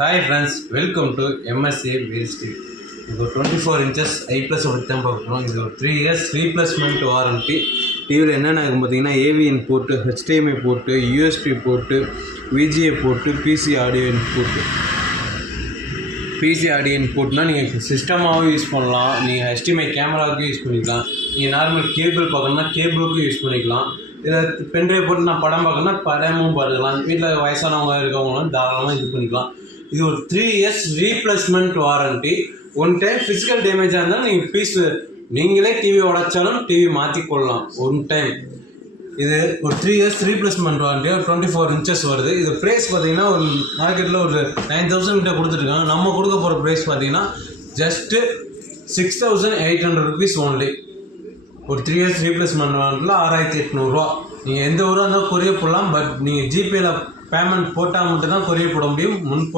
Hi friends, welcome to MSA Real Estate. இது 24 inches I plus ஒருத்தம் பார்க்குறோம். இது ஒரு 3 years replacement warranty. டிவியில் என்னென்ன இருக்கும் பார்த்தீங்கன்னா AVN port, HDMI port, USB port, VGA port, PC audio input. PC audio இன்புட்னா நீங்கள் சிஸ்டமாகவும் யூஸ் பண்ணலாம், நீங்கள் HDMI கேமராவுக்கும் யூஸ் பண்ணிக்கலாம், நீங்கள் நார்மல் கேபிள் பார்க்கணுன்னா கேபிளுக்கும் யூஸ் பண்ணிக்கலாம். இதில் பென்ட்ரைவ் போட்டு நான் படம் பார்க்கணுன்னா படமும் பார்க்கலாம். வீட்டில் வயசானவங்க இருக்கவங்களும் தாராளமாக இது பண்ணிக்கலாம். இது ஒரு 3 years replacement warranty. One time physical டேமேஜாக இருந்தால் நீங்கள் நீங்களே டிவி உடைச்சாலும் டிவி மாற்றிக்கொள்ளலாம் ஒன் டைம். இது ஒரு 3 years ரீப்ளேஸ்மெண்ட் வாரண்ட்டி. 24 inches வருது. இது ப்ரைஸ் பார்த்தீங்கன்னா ஒரு மார்க்கெட்டில் ஒரு 9,000 கிட்ட கொடுத்துருக்காங்க. நம்ம கொடுக்க போகிற ப்ரைஸ் பார்த்தீங்கன்னா ஜஸ்ட்டு 6,800 rupees ஓன்லி. ஒரு 3 years ரீப்ளேஸ்மெண்ட் வாரண்ட்டில் 6,800 நீங்கள் எந்த ஊராக இருந்தாலும் கொரியர் போடலாம். பட் நீங்கள் ஜிபேயில் பேமெண்ட் போட்டால் மட்டும்தான் கொரியர் போட முடியும்.